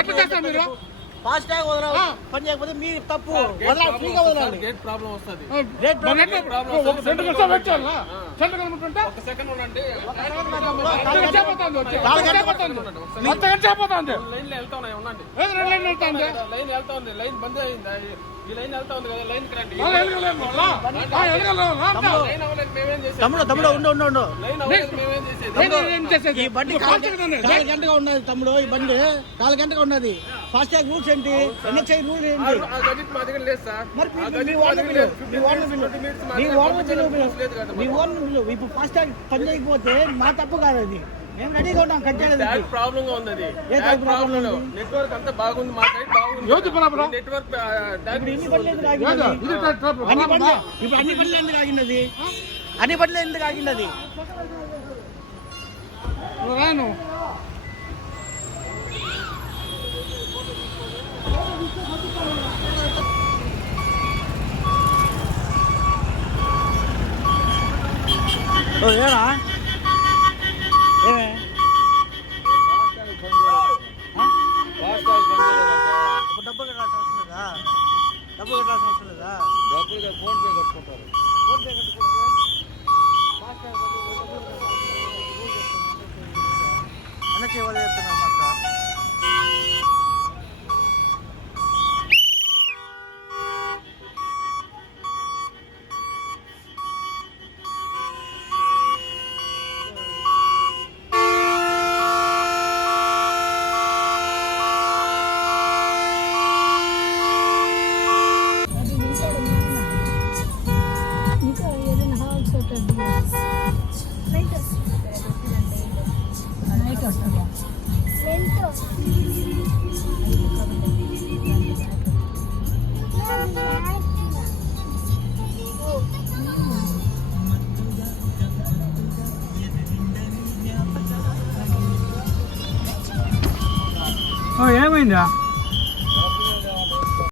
ఎట్లా చేస్తారు మీరు? ఫాస్ట్ ట్యాగ్ వదలాలి, పని చేయకపోతే మీ తప్పు. వదలాలి, ఫ్రీగా వదలాలి. గేట్ ప్రాబ్లం వస్తుంది. రేట్ మరి ఎట్లా? ఒక సెంటర్ కోసం వచ్చేయాలా? సెంటర్ కనుకుంటా ఒక సెకండ్ ఉండండి. అర్ధగంట అయిపోతుంది వచ్చి. అర్ధగంట అయిపోతుంది. అర్ధగంట అయిపోతుంది. లైన్ లో వెళ్తా ఉన్నాయి, ఉండండి. ఏది రెండు లైన్లు వెళ్తాంది? లైన్ వెళ్తా ఉంది, లైన్ బంద్ అయింది. ఈ లైన్ వెళ్తా ఉంది కదా, లైన్ కి రండి. ఎదగలేము లైన్ అవ్వలేదు, మేమేం చేసేది? తమ్ముడు ఉండు లైన్ అవ్వలేదు, మేమేం చేసేది? ఈ బండి 4 గంటగా ఉన్నది తమ్ముడు. ఈ బండి 4 గంటగా ఉన్నది. ఫాస్ట్ ట్యాగ్ రూల్స్ ఏంటి? ఎన్హెచ్ఐ రూల్ ఏంటి? ఆ గడిట్ మా దగ్గర లేదు సార్. మరి ఆ మీ గడిట్ మా ఓన్ దగ్గర బిల్లు, లేదు. మీ ఓన్ బిల్లు, మీ ఓన్ బిల్లు, మీ ఓన్ బిల్లు. ఇప్పుడు ఫాస్ట్ ట్యాగ్ పని చేయకపోతే మా తప్పు కాదు అది. మేము రెడీగా ఉన్నాం కట్ చేయడానికి. ప్రాబ్లం గా ఉంది అది. ఏ ప్రాబ్లం ఉంది? నెట్వర్క్ అంతా బాగుంది, మా సైడ్ బాగుంది. యోతి ప్రాబ్లం. నెట్వర్క్ ఇప్పుడు ఇన్ని బండ్లు ఎందుకు ఆగినది? ఇది అన్ని బండ్లు ఇప్పుడు అన్ని బండ్లు ఎందుకు ఆగినది? అన్ని బండ్లు ఎందుకు ఆగినది? రాను ఏనా ఏమే డబ్బు కట్టాల్సిన అవసరం లేదా? డబ్బు కట్టాల్సిన అవసరం లేదా? ఫోన్ పే కట్టుకుంటారు. ఫోన్ పే కట్టుకుంటే అన్న చేయవాలి చెప్తున్నారు మాకు. ఏమైందా?